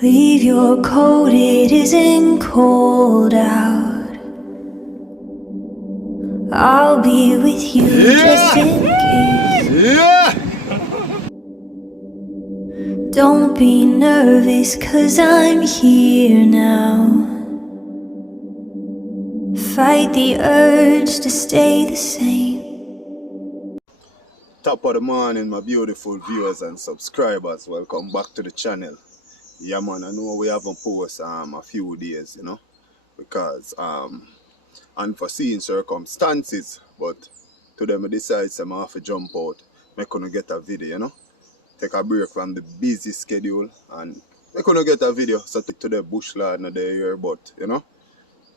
Leave your coat, it isn't cold out. I'll be with you just in case. Don't be nervous, 'cause I'm here now. Fight the urge to stay the same. Top of the morning, my beautiful viewers and subscribers. Welcome back to the channel. Yeah, man, I know we haven't posted a few days, you know, because unforeseen circumstances. But today I decided I have to jump out, make gonna get a video, you know, take a break from the busy schedule and make gonna get a video. So today bush lad no day here, but you know,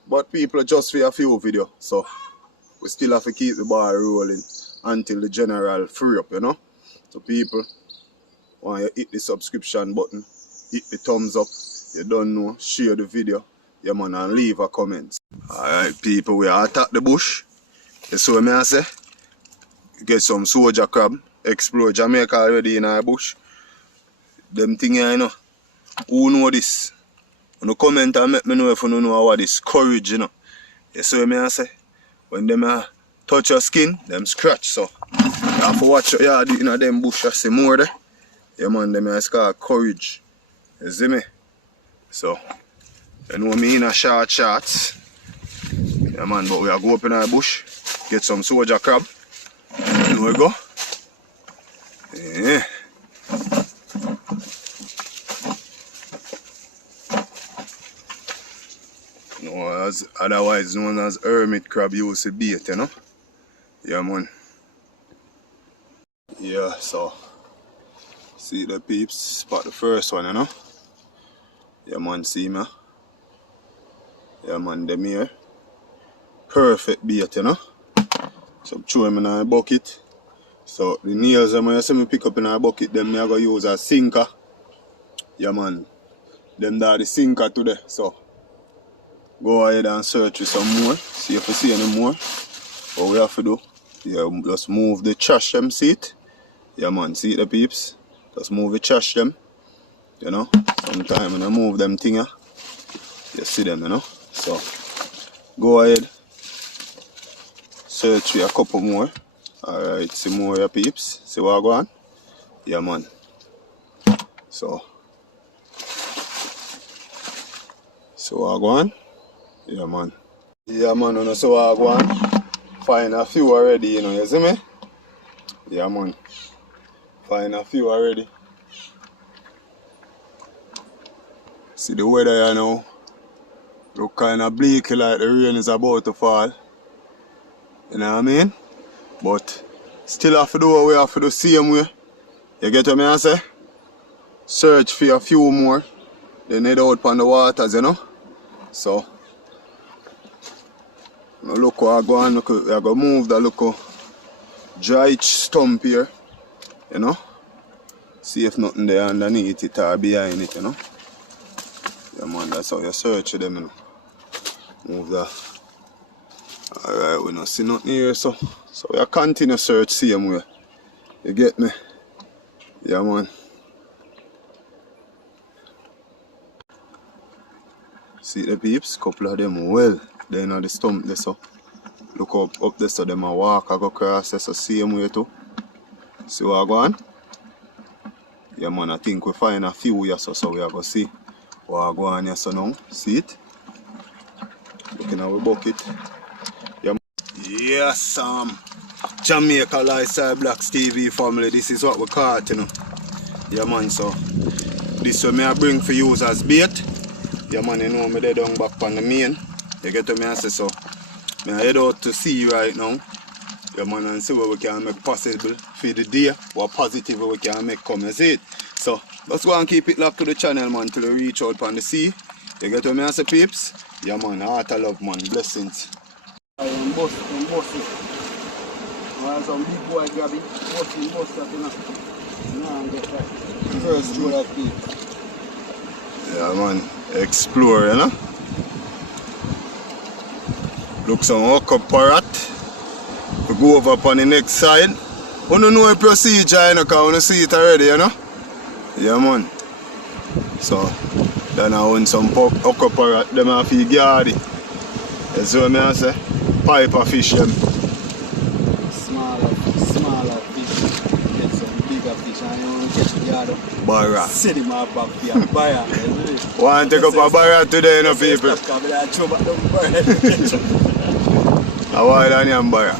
but people just for a few videos, so we still have to keep the ball rolling until the general free up, you know. So people, when you hit the subscription button, hit the thumbs up, you don't know, share the video, yeah man, and leave a comment. Alright people, we attack the bush. You see what I say? Get some soldier crab, explore Jamaica already in our bush. Them thing here, you know. Who know this? When you comment and let me know if you know what this courage, you know. You see what I say? When them touch your skin, them scratch, so you have to watch your yard in them bush. I see more there. Yeah man, them is called courage. You see me? So you know me in a shorts. Yeah man, but we are go up in our bush, get some soldier crab. There we go. Yeah. No, as otherwise known as hermit crab, you see bait, you know. Yeah man. Yeah, so see the peeps, spot the first one, you know. Yeah man, see me. Yeah man, them here. Perfect bait, you know. So I'm throwing them in a bucket. So the nails them you see me pick up in a bucket, them I go use as sinker. Yeah man. Them that the sinker today. So go ahead and search for some more. See if you see any more. What we have to do, yeah, just move the trash them, see it? Yeah man, see the peeps? Just move the trash them. You know? Sometimes when I move them thinger, you see them, you know? So go ahead. Search for a couple more. Alright, see more your peeps. See what I go on? Yeah man. So what I go on? Yeah man. Yeah man, you know, so what I go on? Find a few already, you know, you see me? Yeah man. Find a few already. See the weather you know. Look kinda bleak like the rain is about to fall. You know what I mean? But still have to do what we have to do same way. You get what I say? Search for a few more. Then head out on the waters, you know? So look what I go on, look, I go move the look dry stump here, you know. See if nothing there underneath it or behind it, you know. Yeah man, that's how you search them, you know. Move that. Alright, we don't see nothing here, so we continue search same way. You get me? Yeah man. See the peeps? Couple of them well. They know the stump there, so look up there, so them a walk, I go across there, so same way too. See what I go on? Yeah man, I think we find a few here, so we are going to see what I go on here, so now. See it? Looking at our bucket. Yeah, yes, Jamaica Lifestyle Blacks TV family, this is what we call it, you know. Yeah man, so this one I bring for you as bait. Yeah man, you know me there down back on the main. You get what me I say, so I head out to sea right now. Yeah man, and see what we can make possible for the day, what positive we can make come, you see it? So let's go and keep it locked to the channel man till we reach out on the sea. You get what me I say, peeps? Yeah man, heart of love man, blessings. I'm busting. Some big boy grab it, bust that, you know. Now get that. First throw that peep. Yeah man, explore, you know. Look some hook up parrot. We go over up on the next side. You don't know the procedure, you know, because you see it already, you know. Yeah man. So then I own some okra parrot, them have to gardy. You see what I say? Piper fish them. Smaller fish. Get some bigger fish and you want to catch the yard up. Barra. Set him up back for your barra. Want to take up a barra today, you know, people? I want to name barra.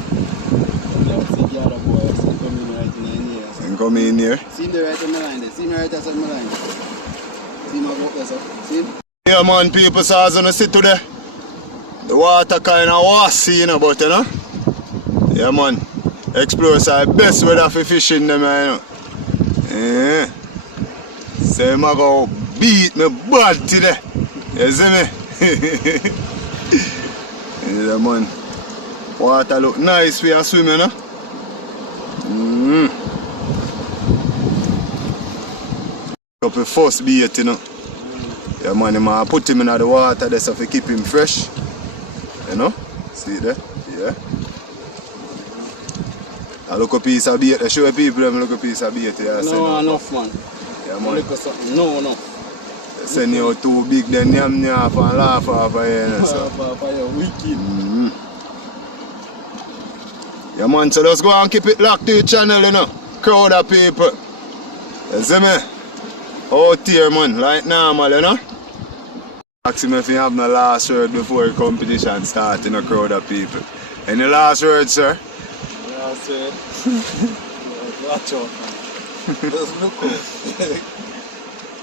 And come in here. See me right on the line there. See me right outside my line. See my go up there, sir. See? Yeah, man, people, so I was gonna sit today. The water kind of washy, you know, but you know. Yeah, man. Explorers are the best weather for fishing them, you know. Yeah. So I'm gonna beat me bad today. You see me? Yeah, man. Water look nice for you swimming, you know. Up the first bait, you know. Yeah, man, I put him in the water there so to keep him fresh. You know? See there? Yeah. I look a piece of bait. I show people them look a piece of bait. Yeah, no, enough, man. Yeah, man. Look at something. No, enough. They send you out too big, then yam off and laugh off of you, you know, so. You're wicked. Yeah, man, so let's go and keep it locked to the channel, you know. Crowd of people. You see me? Out here, man, like normal, you know. Ask him if he have no last word before the competition starts in a crowd of people. Any last word, sir? Last word? Watch out, man. Just look out.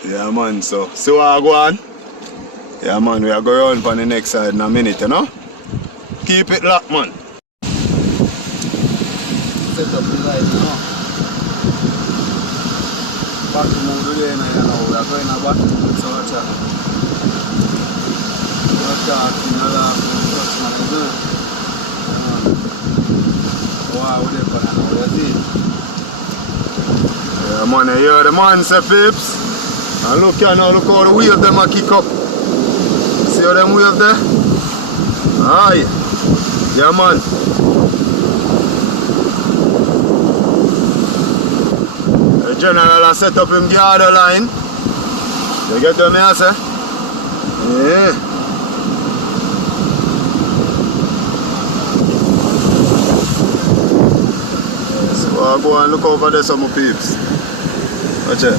Yeah, man, so see what I go on? Yeah, man, we are going on for the next side in a minute, you know. Keep it locked, man. Set up the light now. Back to move the lane now. We are going back to move, so watch out. Watch out, you know, touch man, isn't it? Wow, we're there for now, that's it. Yeah, man, you hear the man say, peeps. And look here now, look how the wave them a kick up. See how them wave there? Aye. Yeah, man. The general has set up him guard line. You get what I say? Yeah. So I'll go and look over there some peeps. Watch it.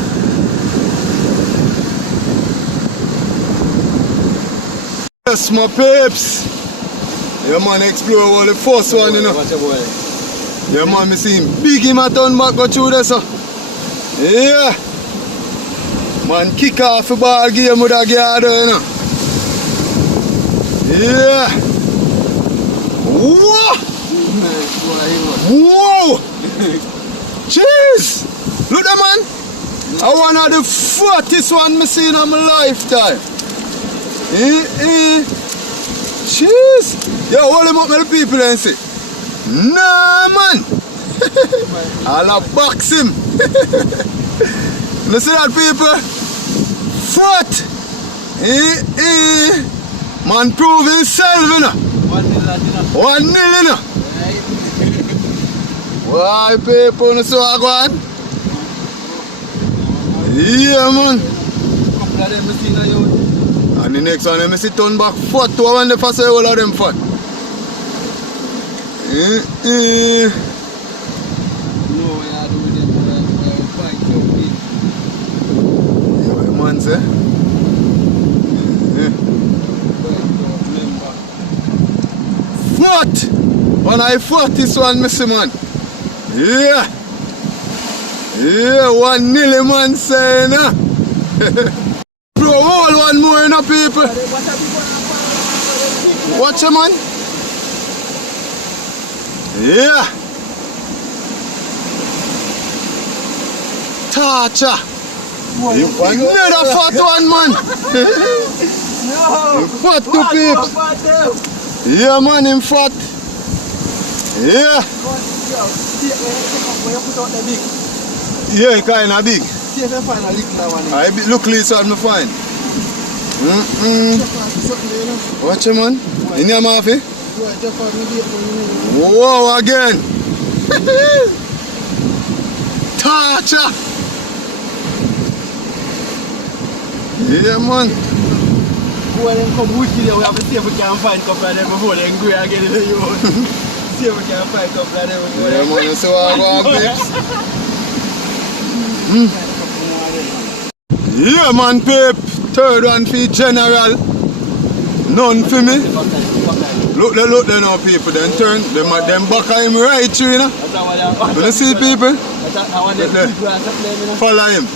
Yes, my peeps. Yeah, man, explore all the first one, you know. Watch your boy. Yeah, man, me see him big him a turn back go through there, so. Yeah. Man, kick off the ball game with a guard, you know. Yeah. Whoa! Whoa! Jeez! Look that, man. I one of the fattest one me seen in my lifetime. Jeez! Yo, hold him up with the people and say, nah, man! I'll box him! You see that, people? Fat! Man, prove himself, you know? 1 nil, you know? Why, people, you see what I go on? Yeah, man! Couple of them me seen on you. And the next one, I see turn back fat to one if I say all of them fat. No, I do with them, fight your feet. What the man say? Fat! When I fat this one, Mr. Man. Yeah! Yeah, 1 nil, man saying, huh? Bro, hold one more, you know, people. Watch him, man. Yeah. Torture. Another fat one, man. No! Fat two peeps. Yeah, man, him fat. Yeah. Yeah, kind of big. See if I find a little one. I look this one, me find. Watch him, man. In your mouth, eh? Whoa, again. Torture. Yeah, man. Boy, them come wicked here. We have to see if we can find a couple of them before they go again in the yard. See if we can find a couple of them before Yeah, man, so I go peeps. Yeah, man, Pip. Third one for general. None for me. Look there now, people. Then turn. Them back of him right through, you know. You see, people? Follow him.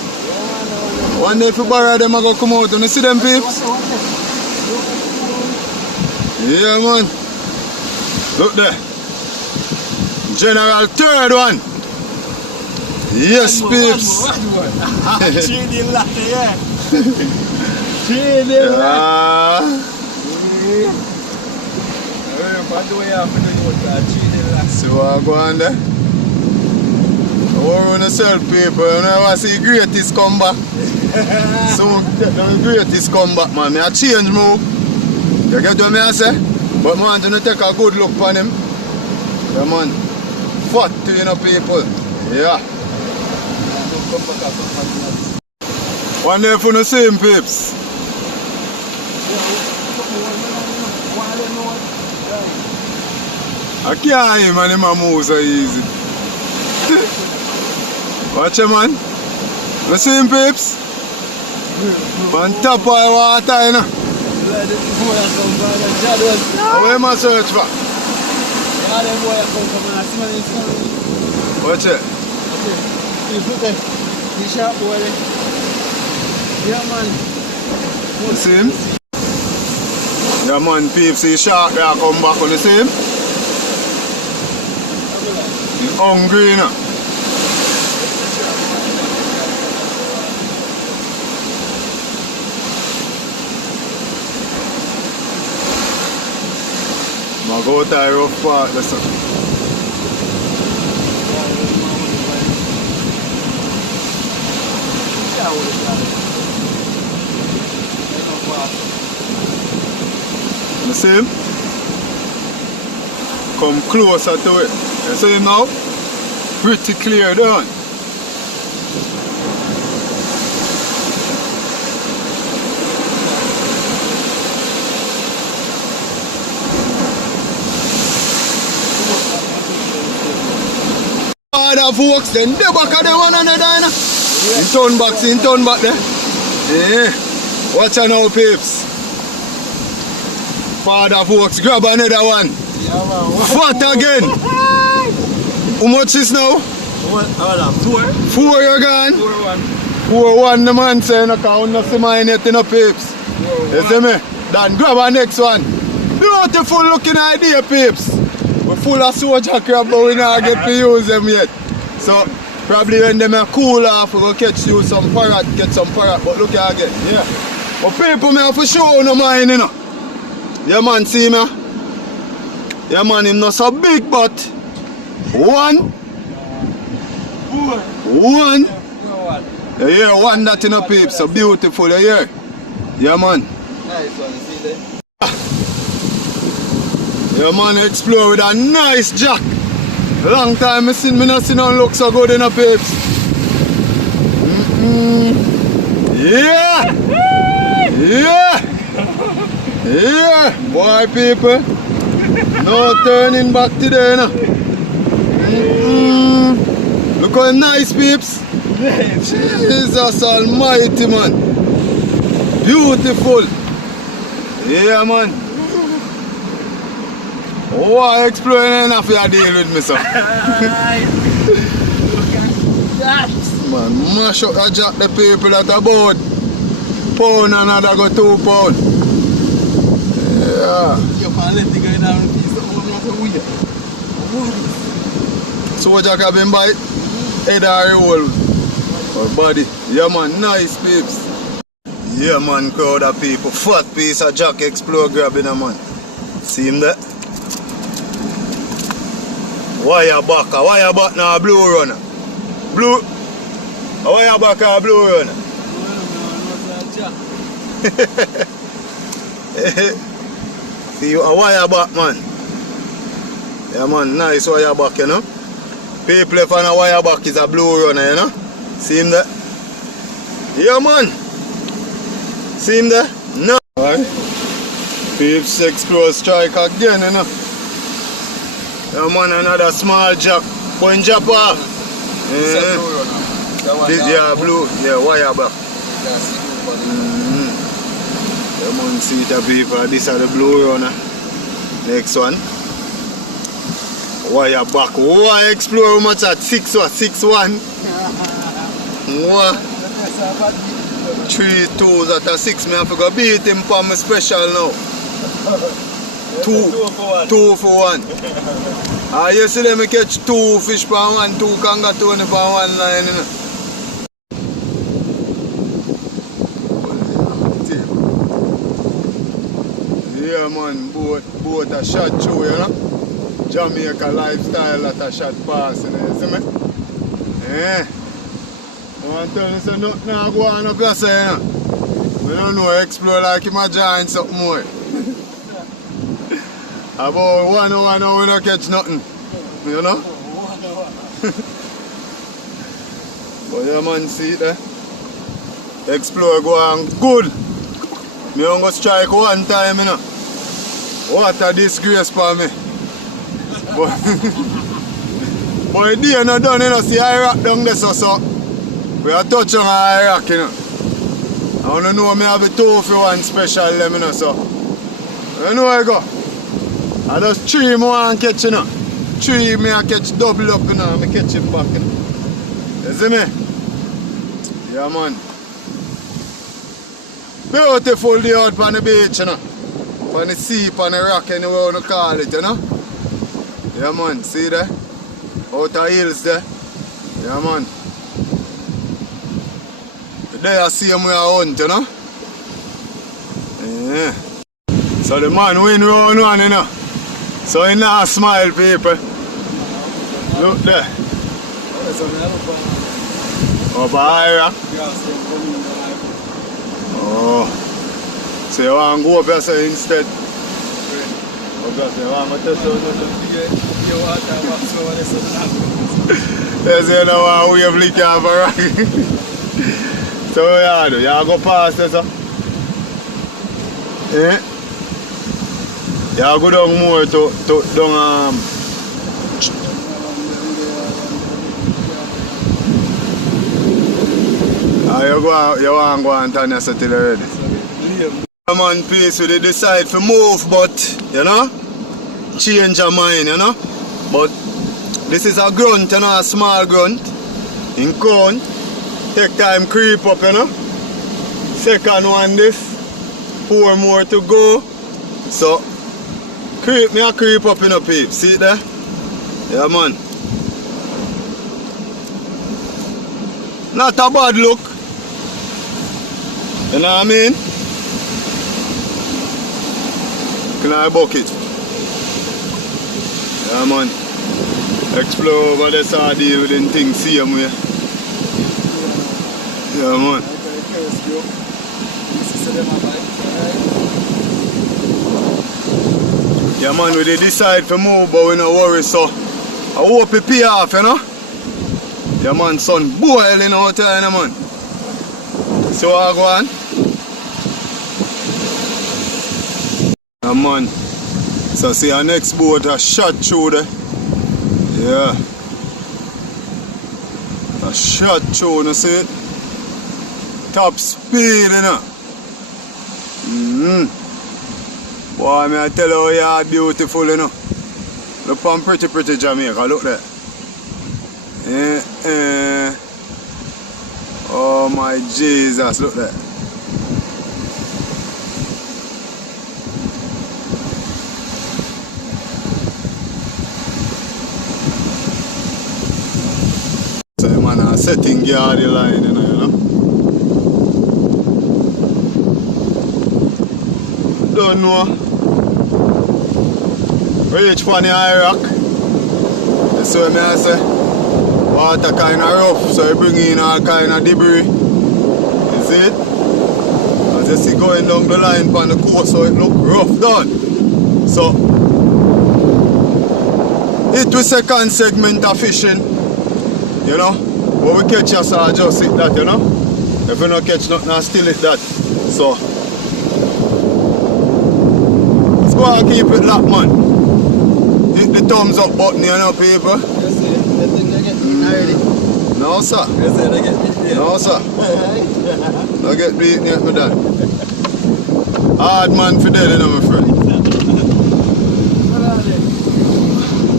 One day if you borrow them, I go come out. You see them, peeps? Yeah, man. Look there. General third one. Yes, peeps. Cheating latte, yeah. Cheating latte. So I go on there. I want to sell people. I never see greatest come back. So the greatest come back, man. I change move. You get what I say? But man, you take a good look on him. Yeah, man. Fat to you know, people. Yeah. One day for the same peeps. I can't hear man, him a move so easy. Watch him, man. You see him, peeps? On top of the water, you know. Where am I search for? Watch it. Yeah, man. You see him? Yeah, man, peeps, see shark there come back on the same. He's hungry, you know. I go to a rough part, listen. You see him? Come closer to it. You see him now? Pretty clear down. Father folks, then the back of the one another, you know? In turn back there. Yeah. Watch out now, peeps. Father folks, grab another one. Yeah, man. Fat again. How much is now? What? 4 you're gone? 4-1. 4-1 the man saying I can't not see mine yet in the peeps. You see me? Then grab our next one. Beautiful looking idea, peeps. We're full of soldier crab, but we not get to use them yet. So probably when them are cool off, we're gonna catch you some parrot, get some parrot, but look here again. Yeah. But people me have to show no mine, you know. Yeah man, see me? Yeah man, him not so big, but one. You hear one that in a peeps, so beautiful, you hear? Yeah man. Nice one, see there? Yeah man, explore with a nice jack. Long time me not seen no look so good in a peeps. Yeah! Yeah! Yeah! Boy people, no turning back today, no. Look how nice, peeps. Jesus almighty, man. Beautiful. Yeah, man. Oh, I exploring enough for you deal with me, sir. Look at that. Man, mash up the jack the people at about pound and another go 2 pound. Yeah. You can't let it go down and piece of weird. Soldier cabin bite, head or roll or body. Yeah man, nice peeps. Yeah man, crowd of people. Fat piece of jack explore grabbing a man. See him there? Wire back now, blue runner. Blue. Wire back a blue runner. See you a wire back, man. Yeah man, nice wire back, you know. People if on a wire back is a blue runner, you know. See him there? Yeah man. See him there? No. Alright. Peeps explore strike again, you know. Yeah, man, another small jack. Point drop off. Yeah, blue. Yeah, wire back. Yeah, man, see the people. This is the blue runner. Next one. Wire back. Wire explore how much at 6-1. What? 3 2s at a 6. Me have to go beat him for my special now. 2 for 1. Yesterday I catch 2 fish per 1, 2 kanga 20 per 1 line. You know? Yeah man, boat a shot through, you know? Jamaica lifestyle that a shot pass, you know, you see me? Yeah. I want to tell you so nothing now go on up here, you know? We don't know, explore like him a giant something more. About 1 hour now we don't catch nothing, you know? But yeah man, see it there? Explore go on good. Me don't go strike 1 time, you know? What a disgrace for me. But the day not done, you know, see I rock down there so we are touching on I rock, you know. I want to know me have a 2 for 1 special them, you know, so. You know where I go? I just 3 more and catch, you know. 3 me I catch double up, you know, and I catch him back, you know. You see me? Yeah man. Beautiful day out on the beach, you know. On the sea, on the rock, anywhere you want to call it, you know. Yeah man, see there? Out the hills there. Yeah man. There I see him we are hunt, you know. Yeah. So the man win round 1, you know. So he now smile, people. Look there. Over higher. Oh. So you want to go up here so instead? Yes, you know what we have liquor for rock. So what you do? You go past this, sir? Eh? You go down more to down you want to go and turn yourself till already? Come on, peace, we decide to move, but, you know, change your mind, you know. But this is a grunt, you know, a small grunt. In count, take time creep up, you know. Second one this, 4 more to go. So, creep up, you know, peeps. See it there? Yeah, man. Not a bad look. You know what I mean? Can I bucket? Yeah man. Explore over there, so I deal with them things same way. Yeah man. Yeah man, we decide to move but we don't worry, so I hope it pay off, you know? Yeah man, sun boiling out here, you know, man. So I go on. Yeah man, so see our next boat a shot through there. Yeah. A shot through, you see it? Top speed, you know. Boy, I tell you, you are beautiful, you know. Look on pretty Jamaica, look there. Oh my Jesus, look there. So man, I'm setting gear the line, you know. Don't know. Reach for the high rock. That's what I say. Water kind of rough, so you bring in all kind of debris. You see it? As you see going down the line on the coast, so it look rough done. So, it was second segment of fishing. You know? When we catch us, I just hit that, you know? If we don't catch nothing, I still hit that. So, Just go and keep it locked, man. Hit the thumbs up button, you know, people. Yes, sir. The thing they get beaten already. No, sir. Yes, sir. They get beaten. No, sir. No get beaten yet, my dad. Hard man for dead, you know, my friend.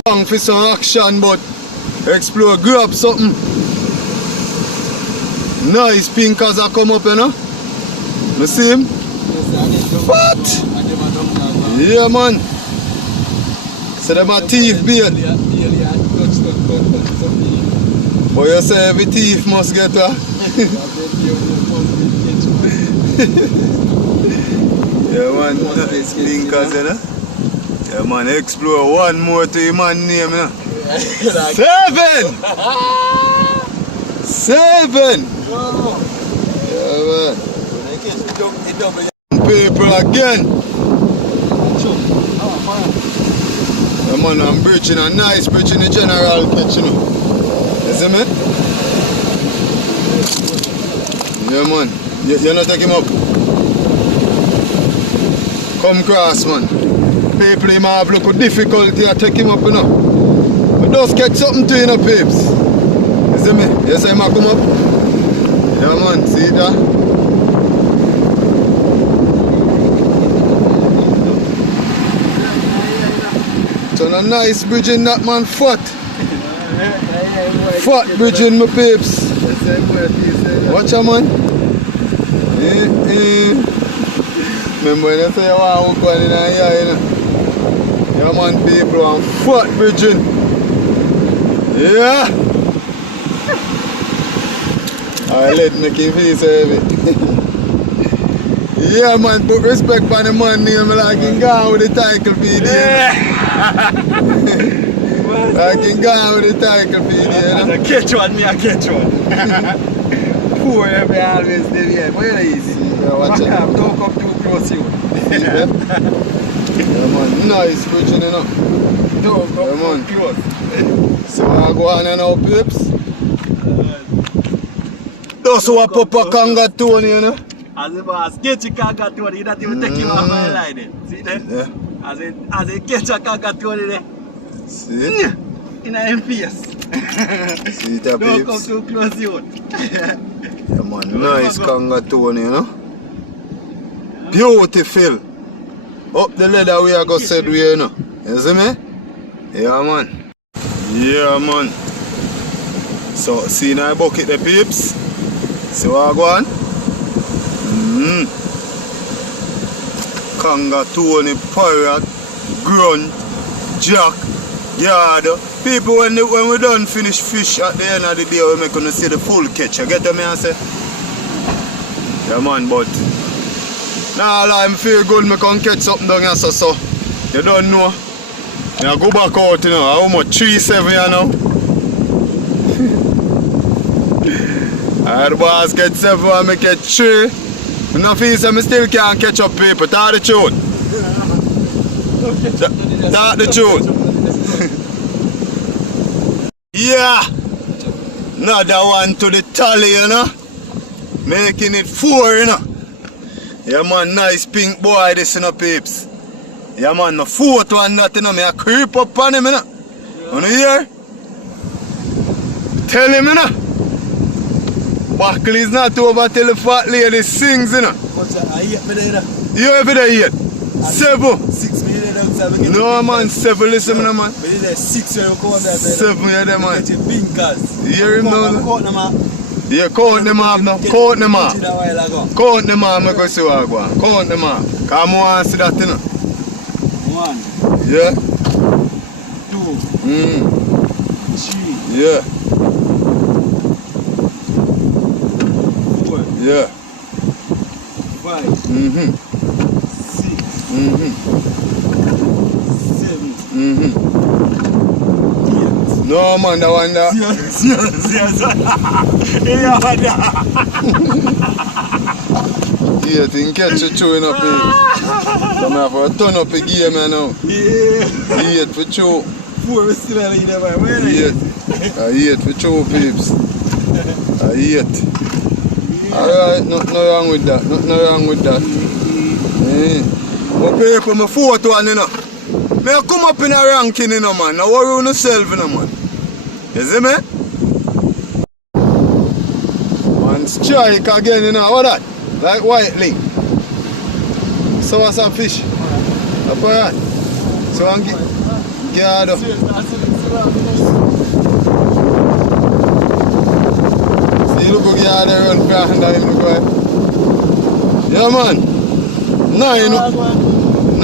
Long for some action, but explore, grab something. Nice pinkers are come up, you know. You see him? What? Yeah, man. So them are thief bait. But you say every thief must get her. Yeah, man. Pinkers, you know. Yeah, man. Explore one more to your man name, you know. 7! 7! Yeah, man. People again. Yeah, man, I'm bridging a nice bridge in the general catch, you know. You see me? Yeah, man. You not take him up. Come cross, man. People him have look with difficulty to take him up, you know. But just catch something to you, know, peeps. You see me? You see him a come up? Yeah, man. See that? So a nice bridge in that, man. Fat. Fat bridge in my peeps. Watch out, man. Remember when you say you want to hook one in here, you know? Yeah, man, people, and fat bridge in. Yeah. Alright, let me keep it so heavy. Yeah, man, put respect for the man name like him gone with the title feed. Like him gone with the title feed, you know? I catch one, me I catch one. Poor every always live here, but it's easy. Yeah, watch out. Don't come too close you. Yeah, man, nice bridge, you know? Don't Yeah, come man. too close. So I go on now, peeps. Those who are Papa Kanga Tony, you know? As if I catch a kanga Tony, that you will take him off my line. See that? Yeah. As a catch a kanga Tony there. See? In a face. See that, Don't come peeps? too close you. Yeah, man, nice Kanga Tony, you know? Beautiful. Up the ladder we are going to said we, you know? You see me? Yeah, man. Yeah, man. So, see now bucket the peeps? See what I go on? Kanga, Tony, Pirate, Grunt, Jack, Yard. People, when we done finish fish at the end of the day, we make gonna see the full catch. You get what I say? Yeah, man, but nah, I feel good. I can catch something down here, so you don't know. I go back out, you know. How much? 3-7, you know. The boss get 7 and I get 3. I feel I still can't catch up people. Tell the truth. Tell the truth. Yeah. Another one to the tally, you know. Making it 4, you know. Yeah, man, nice pink boy, this, you know, peeps. Yeah, man, the 4th one that, you know, I creep up on him, you know. You hear? Tell him, you know. Buckle is not over till the fat lady sings, you know. What's that? I hate me there. You every day yet? 7. 6 minutes outside. No, man, 7, listen, man. But it is 6 when you come there. 7, yeah, there, man. Get your pinkers. You hear him now? Count them up. Yeah, count them up now. Count them up. A while ago. Count them up, I'm going to see what I go on. Count them up. Come on, see that, you know. 1, Yeah? 2, 3, Yeah. 4, Yeah. 5, 6, 7, 8. No, man, that one there. Yeah, think catch you chewing up here. So I have to turn up a game now. Yeah. 8 for chew. 4 is still in there, man. Where is 8 for chew, peeps. 8. Alright, nothing wrong with that. Nothing wrong with that. But people, my fourth one, you know. Me I come up in a ranking, you know, man. Now worry on yourself, you know, man. You see me? Man, strike again, you know. What that? Like white link. So what's up, fish? Up alright. So I'm get up. See, look how get there run behind him, look away. Yeah, man.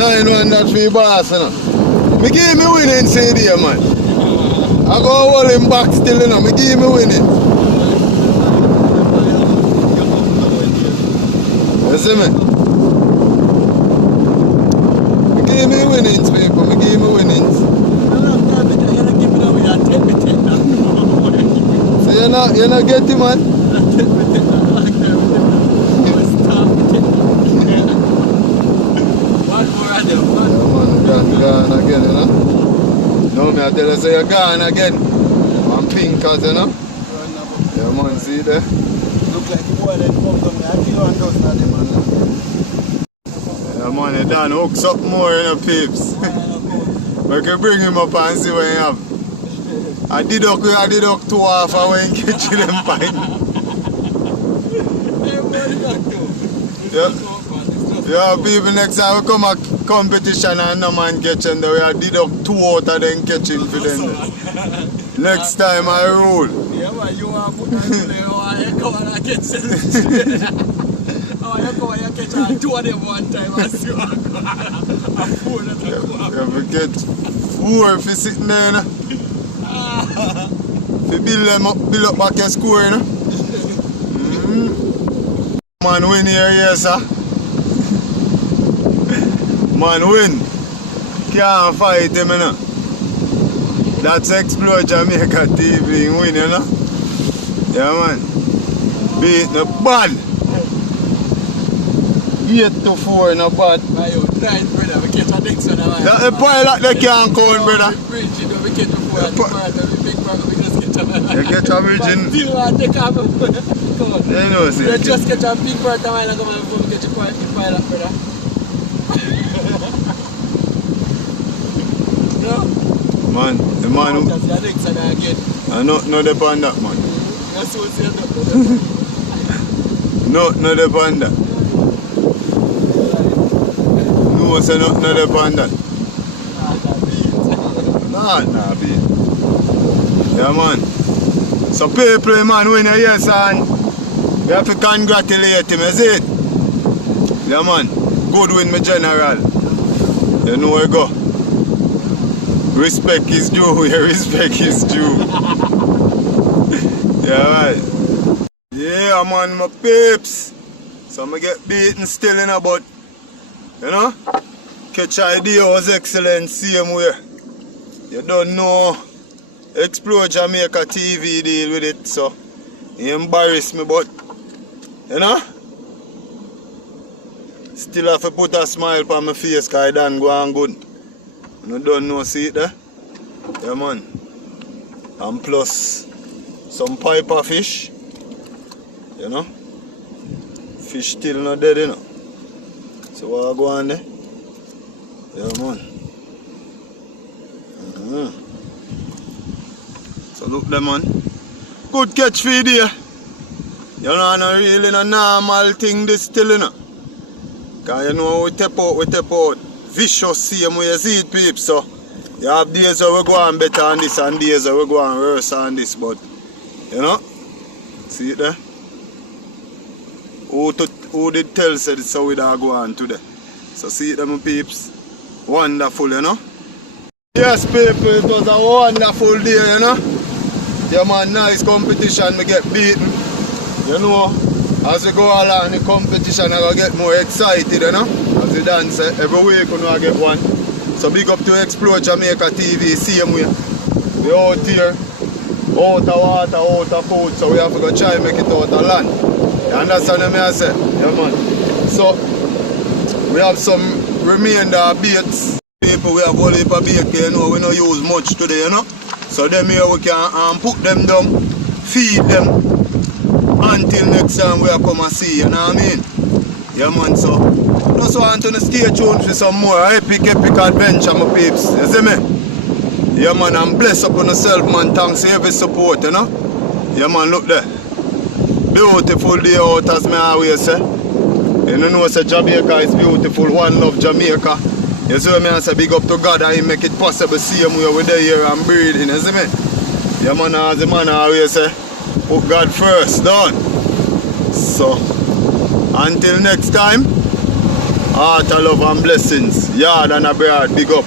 9-1 that for your boss, you know. Me give me winning, say there, man. I go hold him back still, you know. Me give me winning. You see me? Me give me winnings, people. Me give me winnings. So you're not getting, man? Gone again, you know. No, me I tell you, say you're gone again. I'm pinkers, you know. Yeah, man, see there? Look like the boy that comes up there. I kill 1,000 of them, man. Yeah, man, you done hooks up more, you know, peeps. We can bring him up and see what you have. I deduct 2 half and when you catch them pine. Yeah. Yeah, people, next time we come a competition and no man catching, we are deduct 2 out of them catching for them. Next time I rule. Yeah, man, you want to put that in there, you come and catch them. Oh, you come and catch 2 of them one time and see what I'm 4 that I go. Yeah, we get 4 if you sitting there, you know. If you build up back your score, you know. Man win here, yes, sir. Man win. Can't fight him, you know. That's Explore Jamaica TV win, you know. Yeah, man. Beat the bad. 8-4 in a bad. Ayo, right, brother. We catch a next one, man. That's the pilot they can't count, brother. Bridge, you know, we catch a 4 at the part of the big part, we just catch a man. You get a virgin. Still want to take off. Come on. You know, see. You just catch a big part of mine and come and catch a pilot, brother. No? Man, the man who... I no depend that, man. No depend that. No, say no depend that. Nah, beat. Yeah, man. So people, man, win a yes, and we have to congratulate him, is it? Yeah, man. Good win, my general. You know where we go. Respect is due, yeah, respect is due. Yeah, right. Yeah, man, my peeps. So I get beaten still in about, you know? Catch idea was excellent, same way. You don't know. Explore Jamaica TV deal with it, so you embarrass me, but, you know? Still have to put a smile on my face because I done go on good. You don't know, see it there? Yeah, man. And plus some piper fish. You know? Fish still not dead, you know. So what I go on there? Yeah, man. So look there, man. Good catch feed here. You know, not really a normal thing this still, you know. Because you know we tap out. Vicious same way you see it, peeps. So you have days where we go on better on this and days where we go on worse on this, but you know, see it there? Who did tell said it's how we da go on today? So see it there, my peeps. Wonderful, you know? Yes, people, it was a wonderful day, you know? Yeah, man, nice competition, we get beaten. You know, as we go along the competition, I go get more excited, you know? As we dance, every week we get one. So big up to Explore Jamaica TV, same way. We out here, out of water, out of food, so we have to go try and make it out of land. You understand what I say? Yeah, man. So, we have some remainder baits. People, we have all heap of bait, you know, we don't use much today, you know. So them here we can put them down, feed them, until next time we come and see, you know what I mean? Yeah man, so just want to stay tuned for some more epic adventure, my peeps. You see me? Yeah man, I'm blessed upon yourself, man. Thanks for every support, you know? Yeah man, look there. Beautiful day out, as me always say. You know say Jamaica is beautiful. One love Jamaica. You see me, I say big up to God and He make it possible. See him where we're there here and breathing, you see me? Yeah man, as the man always say, put God first, done. So, until next time, heart of love and blessings. Yard and abroad, big up.